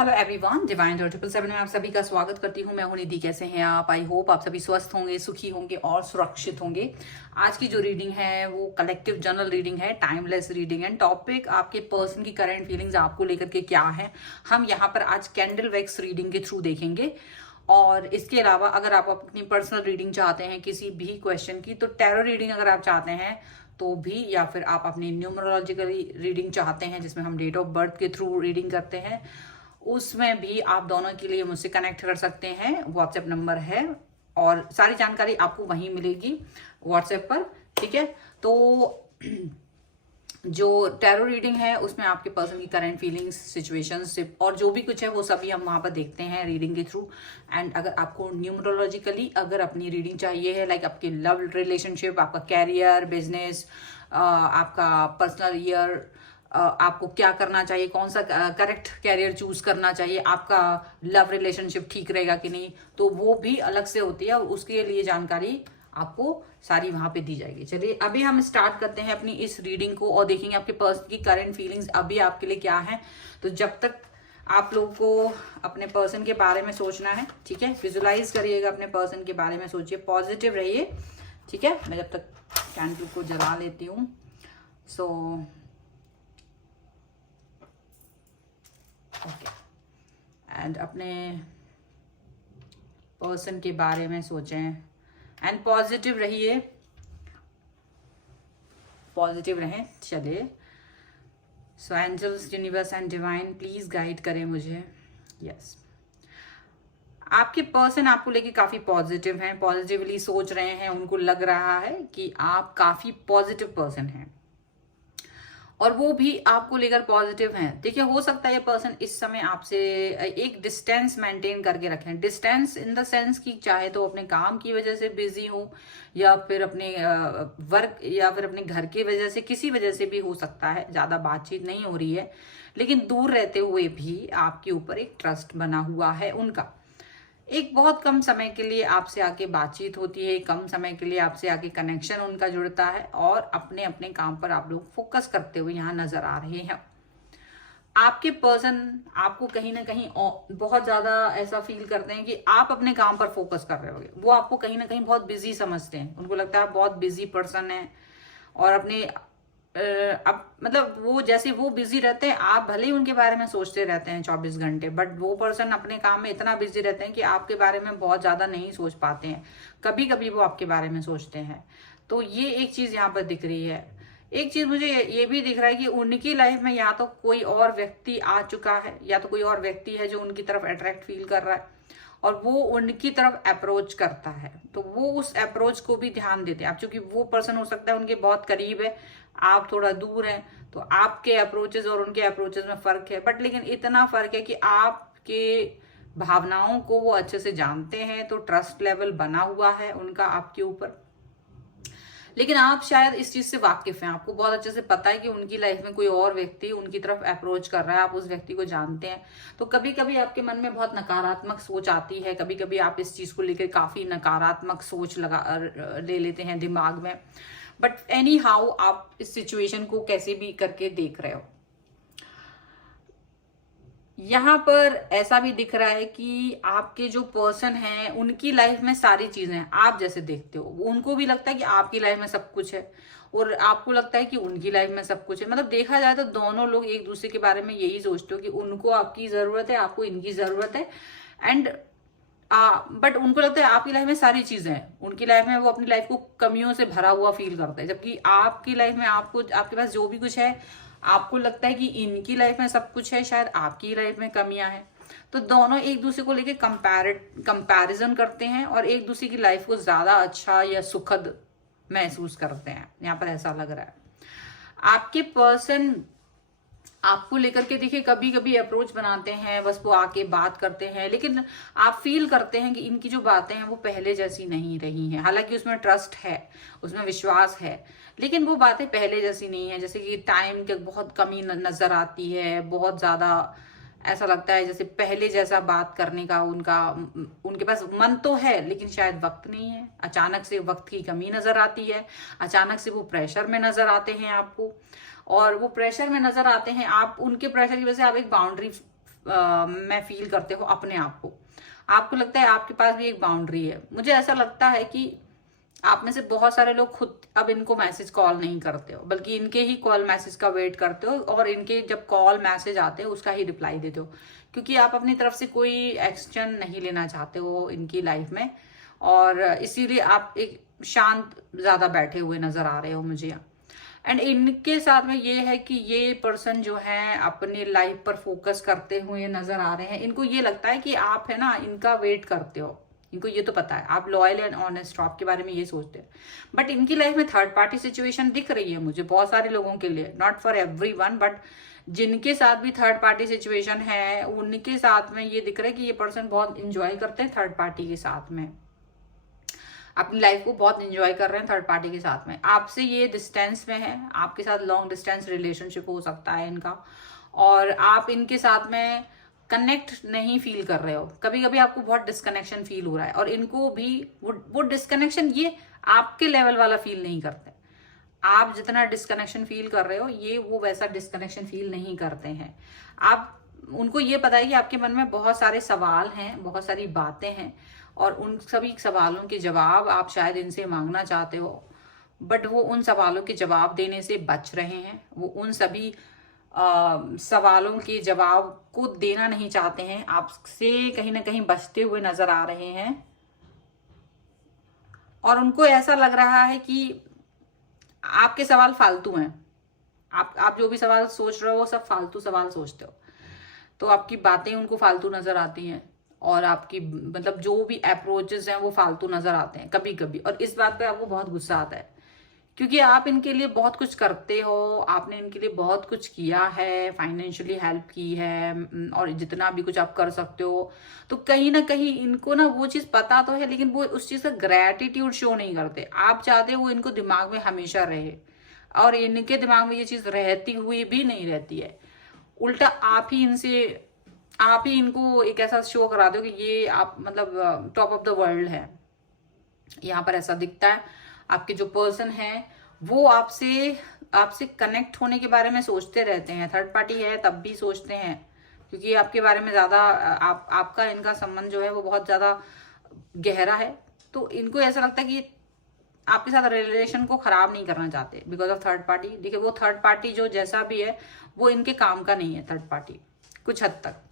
Hello everyone, divine 777 में आप सभी का स्वागत करती हूँ। मैं हूँ निधि। कैसे हैं आप? आई होप आप सभी स्वस्थ होंगे, सुखी होंगे और सुरक्षित होंगे। आज की जो रीडिंग है वो कलेक्टिव जर्नल रीडिंग है, टाइमलेस रीडिंग है। टॉपिक आपके पर्सन की करंट फीलिंग्स आपको लेकर के क्या है, हम यहाँ पर आज कैंडल वैक्स रीडिंग के थ्रू देखेंगे। और इसके अलावा अगर आप अपनी पर्सनल रीडिंग चाहते हैं किसी भी क्वेश्चन की, तो टैरो रीडिंग अगर आप चाहते हैं तो भी, या फिर आप अपनी न्यूमरोलॉजिकल रीडिंग चाहते हैं जिसमें हम डेट ऑफ बर्थ के थ्रू रीडिंग करते हैं, उसमें भी आप दोनों के लिए मुझसे कनेक्ट कर सकते हैं। व्हाट्सएप नंबर है और सारी जानकारी आपको वहीं मिलेगी व्हाट्सएप पर। ठीक है, तो जो टैरो रीडिंग है उसमें आपके पर्सन की करंट फीलिंग्स, सिचुएशंस और जो भी कुछ है वो सभी हम वहां पर देखते हैं रीडिंग के थ्रू। एंड अगर आपको न्यूमरोलॉजिकली अगर अपनी रीडिंग चाहिए है, लाइक आपके लव रिलेशनशिप, आपका कैरियर, बिजनेस, आपका पर्सनल ईयर, आपको क्या करना चाहिए, कौन सा करेक्ट कैरियर चूज करना चाहिए, आपका लव रिलेशनशिप ठीक रहेगा कि नहीं, तो वो भी अलग से होती है और उसके लिए जानकारी आपको सारी वहां पे दी जाएगी। चलिए अभी हम स्टार्ट करते हैं अपनी इस रीडिंग को और देखेंगे आपके पर्सन की करंट फीलिंग्स अभी आपके लिए क्या है। तो जब तक आप लोगों को अपने पर्सन के बारे में सोचना है, ठीक है, विजुलाइज करिएगा, अपने पर्सन के बारे में सोचिए, पॉजिटिव रहिए। ठीक है, मैं जब तक कैंडल को जला लेती हूँ। सो ओके, एंड अपने पर्सन के बारे में सोचें एंड पॉजिटिव रहिए, पॉजिटिव रहें। चलिए, so angels, universe and divine please guide करें मुझे। यस, आपके पर्सन आपको लेके काफी पॉजिटिव हैं, पॉजिटिवली सोच रहे हैं। उनको लग रहा है कि आप काफी पॉजिटिव पर्सन हैं और वो भी आपको लेकर पॉजिटिव हैं। देखिए, हो सकता है ये पर्सन इस समय आपसे एक डिस्टेंस मेंटेन करके रखें। डिस्टेंस इन द सेंस कि चाहे तो अपने काम की वजह से बिजी हो, या फिर अपने वर्क, या फिर अपने घर की वजह से, किसी वजह से भी हो सकता है। ज्यादा बातचीत नहीं हो रही है, लेकिन दूर रहते हुए भी आपके ऊपर एक ट्रस्ट बना हुआ है उनका। एक बहुत कम समय के लिए आपसे आके बातचीत होती है, कम समय के लिए आपसे आके कनेक्शन उनका जुड़ता है और अपने अपने काम पर आप लोग फोकस करते हुए यहाँ नजर आ रहे हैं। आपके पर्सन आपको कहीं ना कहीं बहुत ज्यादा ऐसा फील करते हैं कि आप अपने काम पर फोकस कर रहे होगे। वो आपको कहीं ना कहीं बहुत बिजी समझते हैं। उनको लगता है आप बहुत बिजी पर्सन है और अपने अब मतलब वो जैसे वो बिजी रहते हैं, आप भले ही उनके बारे में सोचते रहते हैं 24 घंटे, बट वो पर्सन अपने काम में इतना बिजी रहते हैं कि आपके बारे में बहुत ज्यादा नहीं सोच पाते हैं। कभी कभी वो आपके बारे में सोचते हैं। तो ये एक चीज यहाँ पर दिख रही है। एक चीज मुझे ये भी दिख रहा है कि उनकी लाइफ में या तो कोई और व्यक्ति आ चुका है, या तो कोई और व्यक्ति है जो उनकी तरफ अट्रैक्ट फील कर रहा है और वो उनकी तरफ अप्रोच करता है। तो वो उस अप्रोच को भी ध्यान देते हैं। अब चूंकि वो पर्सन हो सकता है उनके बहुत करीब है, आप थोड़ा दूर हैं, तो आपके अप्रोचेस और उनके अप्रोचेस में फर्क है, बट लेकिन इतना फर्क है कि आपके भावनाओं को वो अच्छे से जानते हैं। तो ट्रस्ट लेवल बना हुआ है उनका आपके ऊपर। लेकिन आप शायद इस चीज से वाकिफ हैं, आपको बहुत अच्छे से पता है कि उनकी लाइफ में कोई और व्यक्ति उनकी तरफ अप्रोच कर रहा है, आप उस व्यक्ति को जानते हैं। तो कभी कभी आपके मन में बहुत नकारात्मक सोच आती है, कभी कभी आप इस चीज को लेकर काफी नकारात्मक सोच ले लेते हैं दिमाग में। बट एनी हाउ आप इस सिचुएशन को कैसे भी करके देख रहे हो। यहाँ पर ऐसा भी दिख रहा है कि आपके जो पर्सन हैं उनकी लाइफ में सारी चीजें आप जैसे देखते हो, उनको भी लगता है कि आपकी लाइफ में सब कुछ है और आपको लगता है कि उनकी लाइफ में सब कुछ है। मतलब देखा जाए तो दोनों लोग एक दूसरे के बारे में यही सोचते हो कि उनको आपकी जरूरत है, आपको इनकी जरूरत है। एंड बट उनको लगता है आपकी लाइफ में सारी चीजें हैं, उनकी लाइफ में वो अपनी लाइफ को कमियों से भरा हुआ फील करते हैं। जबकि आपकी लाइफ में आपको, आपके पास जो भी कुछ है, आपको लगता है कि इनकी लाइफ में सब कुछ है, शायद आपकी लाइफ में कमियां हैं। तो दोनों एक दूसरे को लेके कंपैरिजन करते हैं और एक दूसरे की लाइफ को ज्यादा अच्छा या सुखद महसूस करते हैं। यहाँ पर ऐसा लग रहा है आपके पर्सन आपको लेकर के, देखिए, कभी कभी अप्रोच बनाते हैं, बस वो आके बात करते हैं, लेकिन आप फील करते हैं कि इनकी जो बातें हैं वो पहले जैसी नहीं रही हैं। हालांकि उसमें ट्रस्ट है, उसमें विश्वास है, लेकिन वो बातें पहले जैसी नहीं है। जैसे कि टाइम की बहुत कमी नजर आती है, बहुत ज्यादा ऐसा लगता है जैसे पहले जैसा बात करने का उनके पास मन तो है, लेकिन शायद वक्त नहीं है। अचानक से वक्त की कमी नजर आती है, अचानक से वो प्रेशर में नजर आते हैं आपको, और वो प्रेशर में नजर आते हैं, आप उनके प्रेशर की वजह से आप एक बाउंड्री में फील करते हो अपने आप को। आपको लगता है आपके पास भी एक बाउंड्री है। मुझे ऐसा लगता है कि आप में से बहुत सारे लोग खुद अब इनको मैसेज कॉल नहीं करते हो, बल्कि इनके ही कॉल मैसेज का वेट करते हो और इनके जब कॉल मैसेज आते हैं उसका ही रिप्लाई देते हो, क्योंकि आप अपनी तरफ से कोई एक्शन नहीं लेना चाहते हो इनकी लाइफ में, और इसीलिए आप एक शांत ज्यादा बैठे हुए नजर आ रहे हो मुझे। एंड इनके साथ में ये है कि ये पर्सन जो है अपनी लाइफ पर फोकस करते हुए नजर आ रहे हैं। इनको ये लगता है कि आप है ना इनका वेट करते हो, इनको ये तो पता है आप लॉयल एंड ऑनेस्ट हो, आपके बारे में ये सोचते हैं। बट इनकी लाइफ में थर्ड पार्टी सिचुएशन दिख रही है मुझे बहुत सारे लोगों के लिए, नॉट फॉर एवरीवन, बट जिनके साथ भी थर्ड पार्टी सिचुएशन है उनके साथ में ये दिख रहा है कि ये पर्सन बहुत इंजॉय करते हैं थर्ड पार्टी के साथ में, अपनी लाइफ को बहुत इंजॉय कर रहे हैं थर्ड पार्टी के साथ में। आपसे ये डिस्टेंस में है, आपके साथ लॉन्ग डिस्टेंस रिलेशनशिप हो सकता है इनका, और आप इनके साथ में कनेक्ट नहीं फील कर रहे हो। कभी कभी आपको बहुत डिस्कनेक्शन फील हो रहा है, और इनको भी वो डिस्कनेक्शन ये आपके लेवल वाला फील नहीं करते। आप जितना डिस्कनेक्शन फील कर रहे हो ये वो वैसा डिस्कनेक्शन फील नहीं करते हैं। आप उनको ये पता है कि आपके मन में बहुत सारे सवाल हैं, बहुत सारी बातें हैं, और उन सभी सवालों के जवाब आप शायद इनसे मांगना चाहते हो, बट वो उन सवालों के जवाब देने से बच रहे हैं। वो उन सभी सवालों के जवाब को देना नहीं चाहते हैं, आपसे कहीं ना कहीं बचते हुए नजर आ रहे हैं। और उनको ऐसा लग रहा है कि आपके सवाल फालतू हैं। आप जो भी सवाल सोच रहे हो वो सब फालतू सवाल सोचते हो, तो आपकी बातें उनको फालतू नजर आती हैं, और आपकी मतलब जो भी अप्रोचेस हैं वो फालतू नजर आते हैं कभी कभी। और इस बात पे आपको बहुत गुस्सा आता है, क्योंकि आप इनके लिए बहुत कुछ करते हो, आपने इनके लिए बहुत कुछ किया है, फाइनेंशियली हेल्प की है, और जितना भी कुछ आप कर सकते हो। तो कहीं ना कहीं इनको ना वो चीज पता तो है, लेकिन वो उस चीज का ग्रेटिट्यूड शो नहीं करते। आप चाहते हो वो इनको दिमाग में हमेशा रहे, और इनके दिमाग में ये चीज रहती हुई भी नहीं रहती है। उल्टा आप ही इनको एक ऐसा शो करा दो कि ये आप मतलब टॉप ऑफ द वर्ल्ड है। यहाँ पर ऐसा दिखता है आपके जो पर्सन है वो आपसे कनेक्ट होने के बारे में सोचते रहते हैं। थर्ड पार्टी है तब भी सोचते हैं, क्योंकि आपके बारे में ज्यादा आपका इनका संबंध जो है वो बहुत ज्यादा गहरा है। तो इनको ऐसा लगता है कि आपके साथ रिलेशन को खराब नहीं करना चाहते बिकॉज ऑफ थर्ड पार्टी। देखिए वो थर्ड पार्टी जो जैसा भी है वो इनके काम का नहीं है थर्ड पार्टी कुछ हद तक।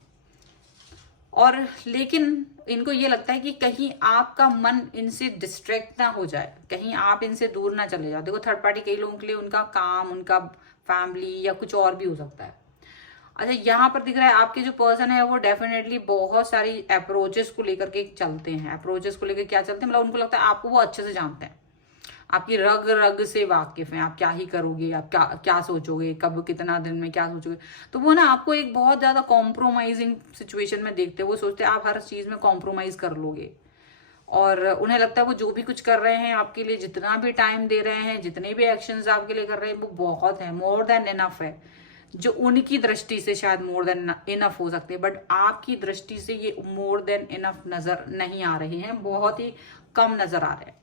और लेकिन इनको ये लगता है कि कहीं आपका मन इनसे डिस्ट्रैक्ट ना हो जाए, कहीं आप इनसे दूर ना चले जाओ। देखो थर्ड पार्टी कई लोगों के लिए उनका काम, उनका फैमिली या कुछ और भी हो सकता है। अच्छा यहाँ पर दिख रहा है आपके जो पर्सन है वो डेफिनेटली बहुत सारी अप्रोचेस को लेकर के चलते हैं। अप्रोचेस को लेकर क्या चलते हैं, मतलब उनको लगता है आपको वो अच्छे से जानते हैं, आपकी रग रग से वाकिफ हैं, आप क्या ही करोगे, आप क्या क्या सोचोगे, कब कितना दिन में क्या सोचोगे। तो वो ना आपको एक बहुत ज्यादा कॉम्प्रोमाइजिंग सिचुएशन में देखते हैं। वो सोचते हैं आप हर चीज में कॉम्प्रोमाइज कर लोगे, और उन्हें लगता है वो जो भी कुछ कर रहे हैं आपके लिए, जितना भी टाइम दे रहे हैं, जितने भी एक्शंस आपके लिए कर रहे हैं वो बहुत है, मोर देन इनफ है। जो उनकी दृष्टि से शायद मोर देन इनफ हो सकते हैं, बट आपकी दृष्टि से ये मोर देन इनफ नजर नहीं आ रहे हैं, बहुत ही कम नजर आ रहे हैं।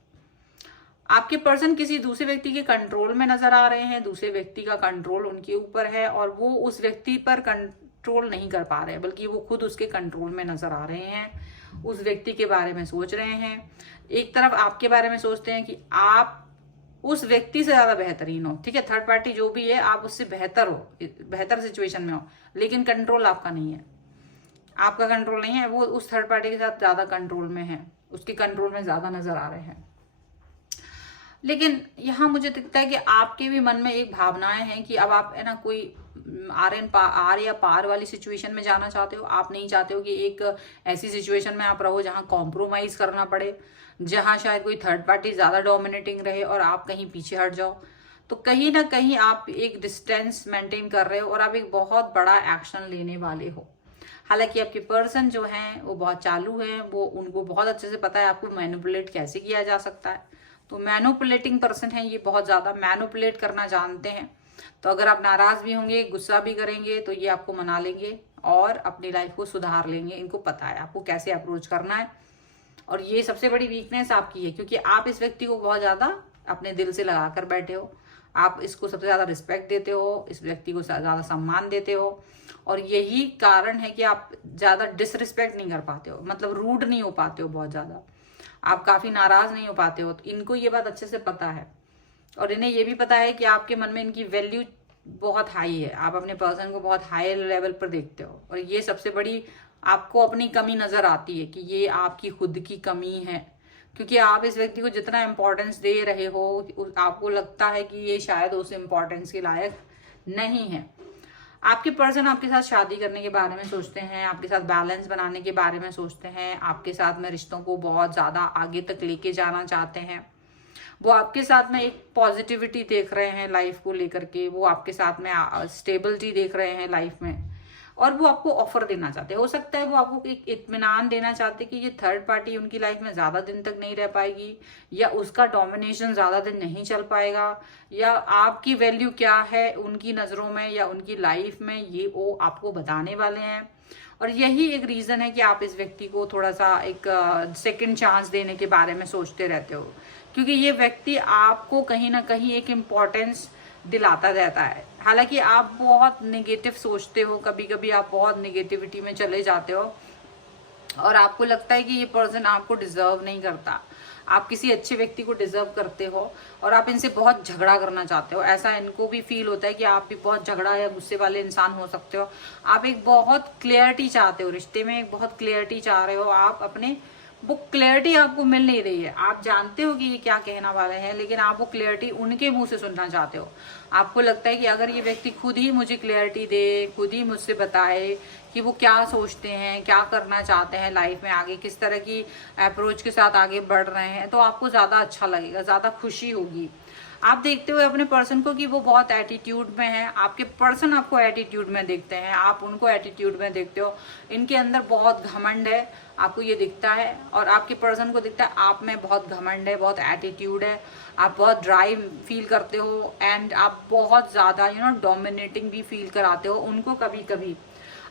आपके पर्सन किसी दूसरे व्यक्ति के कंट्रोल में नजर आ रहे हैं, दूसरे व्यक्ति का कंट्रोल उनके ऊपर है, और वो उस व्यक्ति पर कंट्रोल नहीं कर पा रहे हैं, बल्कि वो खुद उसके कंट्रोल में नजर आ रहे हैं, उस व्यक्ति के बारे में सोच रहे हैं। एक तरफ आपके बारे में सोचते हैं कि आप उस व्यक्ति से ज्यादा बेहतरीन हो, ठीक है, थर्ड पार्टी जो भी है आप उससे बेहतर हो, बेहतर सिचुएशन में हो, लेकिन कंट्रोल आपका नहीं है, आपका कंट्रोल नहीं है, वो उस थर्ड पार्टी के साथ ज्यादा कंट्रोल में है, उसके कंट्रोल में ज्यादा नजर आ रहे हैं। लेकिन यहाँ मुझे दिखता है कि आपके भी मन में एक भावनाएं हैं कि अब आप है ना कोई आर या पार वाली सिचुएशन में जाना चाहते हो। आप नहीं चाहते हो कि एक ऐसी सिचुएशन में आप रहो जहाँ कॉम्प्रोमाइज करना पड़े, जहाँ शायद कोई थर्ड पार्टी ज्यादा डोमिनेटिंग रहे और आप कहीं पीछे हट जाओ। तो कहीं ना कहीं आप एक डिस्टेंस मेंटेन कर रहे हो, और आप एक बहुत बड़ा एक्शन लेने वाले हो। हालांकि आपके पर्सन जो हैं वो बहुत चालू हैं, वो उनको बहुत अच्छे से पता है आपको मैनिपुलेट कैसे किया जा सकता है। तो मैनिपुलेटिंग पर्सन है ये, बहुत ज्यादा मैनिपुलेट करना जानते हैं। तो अगर आप नाराज भी होंगे, गुस्सा भी करेंगे, तो ये आपको मना लेंगे और अपनी लाइफ को सुधार लेंगे। इनको पता है आपको कैसे अप्रोच करना है, और ये सबसे बड़ी वीकनेस आपकी है, क्योंकि आप इस व्यक्ति को बहुत ज्यादा अपने दिल से लगा कर बैठे हो। आप इसको सबसे ज्यादा रिस्पेक्ट देते हो, इस व्यक्ति को ज्यादा सम्मान देते हो, और यही कारण है कि आप ज़्यादा डिसरिस्पेक्ट नहीं कर पाते हो, मतलब रूड नहीं हो पाते हो बहुत ज़्यादा, आप काफ़ी नाराज़ नहीं हो पाते हो। तो इनको ये बात अच्छे से पता है और इन्हें ये भी पता है कि आपके मन में इनकी वैल्यू बहुत हाई है, आप अपने पर्सन को बहुत हाई लेवल पर देखते हो और ये सबसे बड़ी आपको अपनी कमी नज़र आती है कि ये आपकी खुद की कमी है, क्योंकि आप इस व्यक्ति को जितना इम्पोर्टेंस दे रहे हो आपको लगता है कि ये शायद उस इम्पोर्टेंस के लायक नहीं है। आपके पर्सन आपके साथ शादी करने के बारे में सोचते हैं, आपके साथ बैलेंस बनाने के बारे में सोचते हैं, आपके साथ में रिश्तों को बहुत ज़्यादा आगे तक लेके जाना चाहते हैं। वो आपके साथ में एक पॉजिटिविटी देख रहे हैं लाइफ को लेकर के, वो आपके साथ में स्टेबिलिटी देख रहे हैं लाइफ में और वो आपको ऑफर देना चाहते हैं। हो सकता है वो आपको एक इत्मीनान देना चाहते हैं कि ये थर्ड पार्टी उनकी लाइफ में ज़्यादा दिन तक नहीं रह पाएगी या उसका डोमिनेशन ज़्यादा दिन नहीं चल पाएगा या आपकी वैल्यू क्या है उनकी नज़रों में या उनकी लाइफ में ये वो आपको बताने वाले हैं। और यही एक रीज़न है कि आप इस व्यक्ति को थोड़ा सा एक सेकंड चांस देने के बारे में सोचते रहते हो, क्योंकि ये व्यक्ति आपको कहीं ना कहीं एक इम्पोर्टेंस दिलाता रहता है। हालांकि आप बहुत नेगेटिव सोचते हो, कभी कभी आप बहुत नेगेटिविटी में चले जाते हो और आपको लगता है कि ये पर्सन आपको डिजर्व नहीं करता, आप किसी अच्छे व्यक्ति को डिजर्व करते हो और आप इनसे बहुत झगड़ा करना चाहते हो। ऐसा इनको भी फील होता है कि आप भी बहुत झगड़ा या गुस्से वाले इंसान हो सकते हो। आप एक बहुत क्लियरिटी चाहते हो रिश्ते में, एक बहुत क्लियरिटी चाह रहे हो आप अपने, वो क्लियरिटी आपको मिल नहीं रही है। आप जानते हो कि ये क्या कहना वाले हैं लेकिन आप वो क्लियरिटी उनके मुंह से सुनना चाहते हो। आपको लगता है कि अगर ये व्यक्ति खुद ही मुझे क्लियरिटी दे, खुद ही मुझसे बताए कि वो क्या सोचते हैं, क्या करना चाहते हैं लाइफ में आगे, किस तरह की अप्रोच के साथ आगे बढ़ रहे हैं, तो आपको ज़्यादा अच्छा लगेगा, ज़्यादा खुशी होगी। आप देखते हो अपने पर्सन को कि वो बहुत एटीट्यूड में है, आपके पर्सन आपको एटीट्यूड में देखते हैं, आप उनको एटीट्यूड में देखते हो। इनके अंदर बहुत घमंड है, आपको ये दिखता है और आपके पर्सन को दिखता है आप में बहुत घमंड है, बहुत एटीट्यूड है, आप बहुत ड्राइव फील करते हो एंड आप बहुत ज़्यादा डोमिनेटिंग भी फील कराते हो उनको। कभी कभी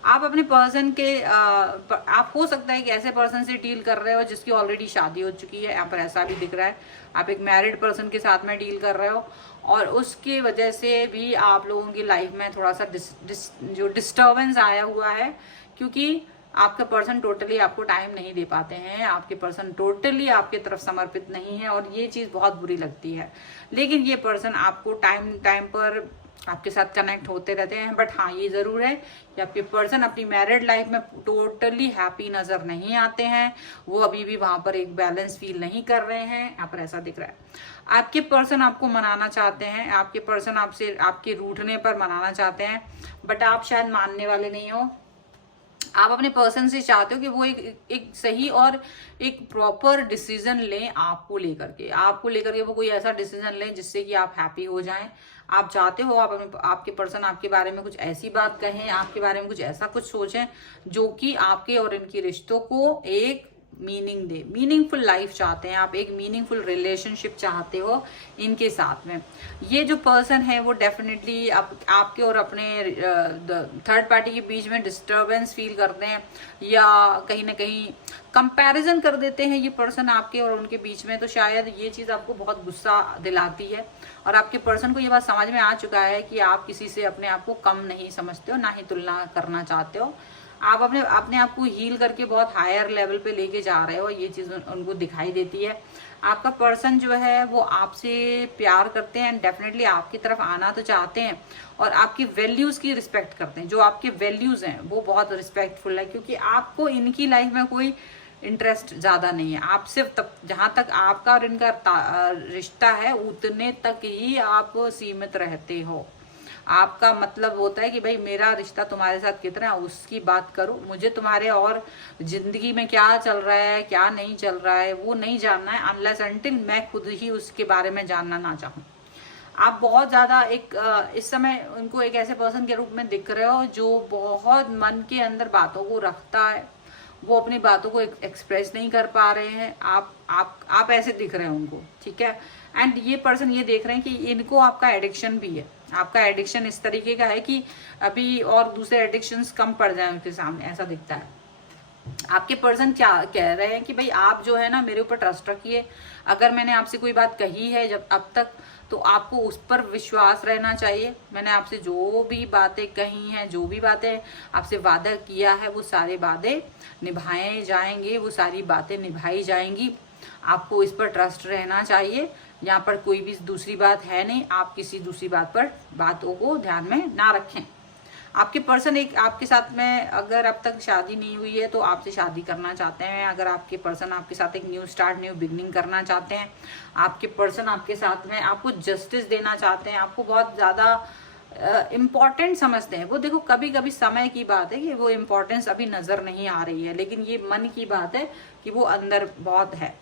आप अपने पर्सन के आप हो सकता है कि ऐसे पर्सन से डील कर रहे हो जिसकी ऑलरेडी शादी हो चुकी है, यहाँ पर ऐसा भी दिख रहा है। आप एक मैरिड पर्सन के साथ में डील कर रहे हो और उसकी वजह से भी आप लोगों की लाइफ में थोड़ा सा जो डिस्टर्बेंस आया हुआ है, क्योंकि आपका पर्सन टोटली आपको टाइम नहीं दे पाते हैं, आपके पर्सन टोटली आपके तरफ समर्पित नहीं है और ये चीज़ बहुत बुरी लगती है। लेकिन ये पर्सन आपको टाइम टाइम पर आपके साथ कनेक्ट होते रहते हैं। बट हाँ, ये ज़रूर है कि आपके पर्सन अपनी मैरिड लाइफ में टोटली हैप्पी नज़र नहीं आते हैं, वो अभी भी वहाँ पर एक बैलेंस फील नहीं कर रहे हैं, यहाँ पर ऐसा दिख रहा है। आपके पर्सन आपको मनाना चाहते हैं, आपके पर्सन आपसे आपके रूठने पर मनाना चाहते हैं, बट आप शायद मानने वाले नहीं हो। आप अपने पर्सन से चाहते हो कि वो एक सही और एक प्रॉपर डिसीजन लें आपको लेकर के वो कोई ऐसा डिसीजन लें जिससे कि आप हैप्पी हो जाएं। आप चाहते हो आपके पर्सन आपके बारे में कुछ ऐसी बात कहें, आपके बारे में कुछ ऐसा कुछ सोचें जो कि आपके और इनके रिश्तों को एक मीनिंग दे, मीनिंगफुल लाइफ चाहते हैं आप, एक मीनिंगफुल रिलेशनशिप चाहते हो इनके साथ में। ये जो पर्सन है वो डेफिनेटली आपके और अपने थर्ड पार्टी के बीच में डिस्टर्बेंस फील करते हैं या कहीं ना कहीं कंपैरिजन कर देते हैं ये पर्सन आपके और उनके बीच में। तो शायद ये चीज़ आपको बहुत गुस्सा दिलाती है और आपके पर्सन को ये बात समझ में आ चुका है कि आप किसी से अपने आप को कम नहीं समझते हो, ना ही तुलना करना चाहते हो। आप अपने आप को हील करके बहुत हायर लेवल पे लेके जा रहे हो, ये चीज़ उनको दिखाई देती है। आपका पर्सन जो है वो आपसे प्यार करते हैं, डेफिनेटली आपकी तरफ आना तो चाहते हैं और आपकी वैल्यूज़ की रिस्पेक्ट करते हैं। जो आपके वैल्यूज़ हैं वो बहुत रिस्पेक्टफुल है, क्योंकि आपको इनकी लाइफ में कोई इंटरेस्ट ज़्यादा नहीं है। आप सिर्फ तब जहाँ तक आपका और इनका रिश्ता है उतने तक ही आप सीमित रहते हो। आपका मतलब होता है कि भाई मेरा रिश्ता तुम्हारे साथ कितना है उसकी बात करो, मुझे तुम्हारे और जिंदगी में क्या चल रहा है क्या नहीं चल रहा है वो नहीं जानना है अनलेस अनटिल मैं खुद ही उसके बारे में जानना ना चाहूँ। आप बहुत ज़्यादा इस समय उनको एक ऐसे पर्सन के रूप में दिख रहे हो जो बहुत मन के अंदर बातों को रखता है, वो अपनी बातों को एक्सप्रेस नहीं कर पा रहे हैं। आप ऐसे दिख रहे हैं उनको, ठीक है। एंड ये पर्सन ये देख रहे हैं कि इनको आपका एडिक्शन भी है, आपका एडिक्शन इस तरीके का है कि अभी और दूसरे एडिक्शंस कम पड़ जाए उनके सामने, ऐसा दिखता है। आपके पर्सन क्या कह रहे हैं कि भाई आप जो है ना मेरे ऊपर ट्रस्ट रखिए, अगर मैंने आपसे कोई बात कही है जब अब तक तो आपको उस पर विश्वास रहना चाहिए। मैंने आपसे जो भी बातें कही हैं, जो भी बातें आपसे वादा किया है, वो सारे वादे निभाए जाएंगे, वो सारी बातें निभाई जाएंगी। आपको इस पर ट्रस्ट रहना चाहिए। यहाँ पर कोई भी दूसरी बात है नहीं, आप किसी दूसरी बातों को ध्यान में ना रखें। आपके पर्सन एक आपके साथ में अगर अब तक शादी नहीं हुई है तो आपसे शादी करना चाहते हैं। अगर आपके पर्सन आपके साथ एक न्यू स्टार्ट, न्यू बिगनिंग करना चाहते हैं, आपके पर्सन आपके साथ में आपको जस्टिस देना चाहते हैं, आपको बहुत ज़्यादा इम्पॉर्टेंट समझते हैं। वो देखो कभी कभी समय की बात है कि वो इम्पोर्टेंस अभी नज़र नहीं आ रही है, लेकिन ये मन की बात है कि वो अंदर बहुत है।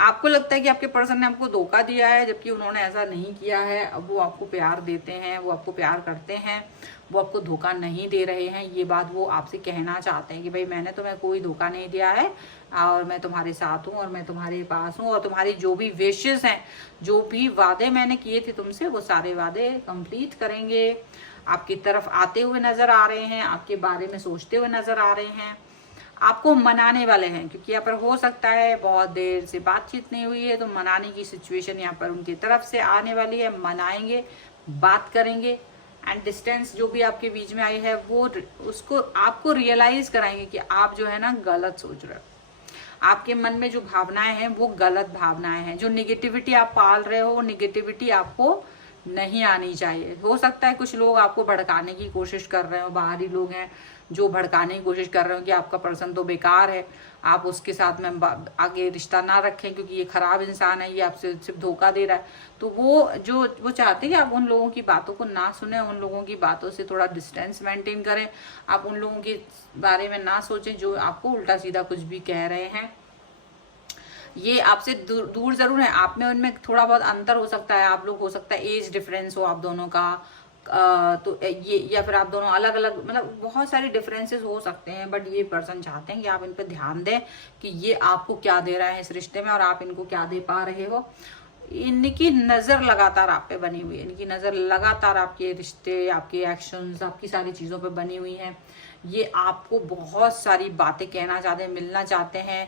आपको लगता है कि आपके पर्सन ने आपको धोखा दिया है, जबकि उन्होंने ऐसा नहीं किया है। अब वो आपको प्यार देते हैं, वो आपको प्यार करते हैं, वो आपको धोखा नहीं दे रहे हैं। ये बात वो आपसे कहना चाहते हैं कि भाई मैंने तुम्हें कोई धोखा नहीं दिया है और मैं तुम्हारे साथ हूँ और मैं तुम्हारे पास हूँ, और तुम्हारी जो भी विशेस हैं, जो भी वादे मैंने किए थे तुमसे, वो सारे वादे कंप्लीट करेंगे। आपकी तरफ आते हुए नजर आ रहे हैं, आपके बारे में सोचते हुए नजर आ रहे हैं, आपको मनाने वाले हैं। क्योंकि यहाँ पर हो सकता है बहुत देर से बातचीत नहीं हुई है, तो मनाने की सिचुएशन यहाँ पर उनकी तरफ से आने वाली है। मनाएंगे, बात करेंगे, एंड डिस्टेंस जो भी आपके बीच में आई है वो उसको आपको रियलाइज कराएंगे कि आप जो है ना गलत सोच रहे हो। आपके मन में जो भावनाएं हैं वो गलत भावनाएं हैं। जो निगेटिविटी आप पाल रहे हो, वो निगेटिविटी आपको नहीं आनी चाहिए। हो सकता है कुछ लोग आपको भड़काने की कोशिश कर रहे हो, बाहरी लोग हैं जो भड़काने की कोशिश कर रहे हो कि आपका पर्सन तो बेकार है, आप उसके साथ में आगे रिश्ता ना रखें क्योंकि ये खराब इंसान है, ये आपसे सिर्फ धोखा दे रहा है। तो वो चाहते हैं कि आप उन लोगों की बातों को ना सुने, उन लोगों की बातों से थोड़ा डिस्टेंस मेंटेन करें। आप उन लोगों के बारे में ना सोचें जो आपको उल्टा सीधा कुछ भी कह रहे हैं। ये आपसे दूर जरूर है, आप में उनमें थोड़ा बहुत अंतर हो सकता है। आप लोग हो सकता है एज डिफरेंस हो आप दोनों का, तो ये या फिर आप दोनों अलग अलग, मतलब बहुत सारे डिफरेंसेस हो सकते हैं। बट ये पर्सन चाहते हैं कि आप इन पर ध्यान दें कि ये आपको क्या दे रहा है इस रिश्ते में और आप इनको क्या दे पा रहे हो। इनकी नज़र लगातार आप पे बनी हुई है, इनकी नज़र लगातार आपके रिश्ते, आपके एक्शंस, आपकी सारी चीज़ों पे बनी हुई है। ये आपको बहुत सारी बातें कहना चाहते हैं, मिलना चाहते हैं,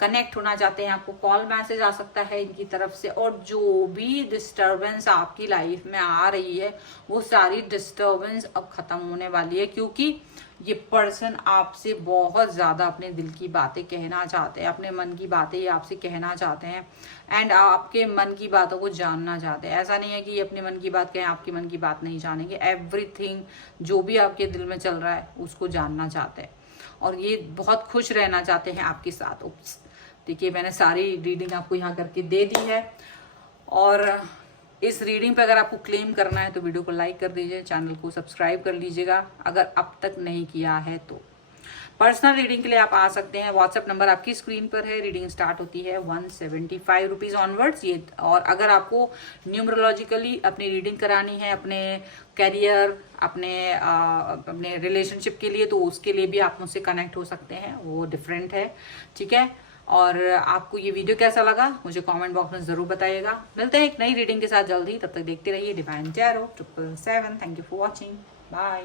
कनेक्ट होना चाहते हैं। आपको कॉल मैसेज आ सकता है इनकी तरफ से। और जो भी डिस्टर्बेंस आपकी लाइफ में आ रही है वो सारी डिस्टर्बेंस अब खत्म होने वाली है, क्योंकि ये पर्सन आपसे बहुत ज्यादा अपने दिल की बातें कहना चाहते हैं, अपने मन की बातें ये आपसे कहना चाहते हैं, एंड आपके मन की बातों को जानना चाहते हैं। ऐसा नहीं है कि ये अपने मन की बात कहें, आपके मन की बात नहीं जानेंगे। एवरीथिंग जो भी आपके दिल में चल रहा है उसको जानना चाहते हैं, और ये बहुत खुश रहना चाहते हैं आपके साथ। देखिए मैंने सारी रीडिंग आपको यहाँ करके दे दी है, और इस रीडिंग पे अगर आपको क्लेम करना है तो वीडियो को लाइक कर दीजिए, चैनल को सब्सक्राइब कर लीजिएगा अगर अब तक नहीं किया है तो। पर्सनल रीडिंग के लिए आप आ सकते हैं, व्हाट्सएप नंबर आपकी स्क्रीन पर है। रीडिंग स्टार्ट होती है 175 रुपीज़ ऑनवर्ड्स ये। और अगर आपको न्यूमरोलॉजिकली अपनी रीडिंग करानी है अपने करियर, अपने रिलेशनशिप के लिए, तो उसके लिए भी आप मुझसे कनेक्ट हो सकते हैं, वो डिफरेंट है, ठीक है। और आपको ये वीडियो कैसा लगा मुझे कमेंट बॉक्स में जरूर बताइएगा। मिलते हैं एक नई रीडिंग के साथ जल्दी, तब तक देखते रहिए divine tarot 777। Thank you for watching, bye.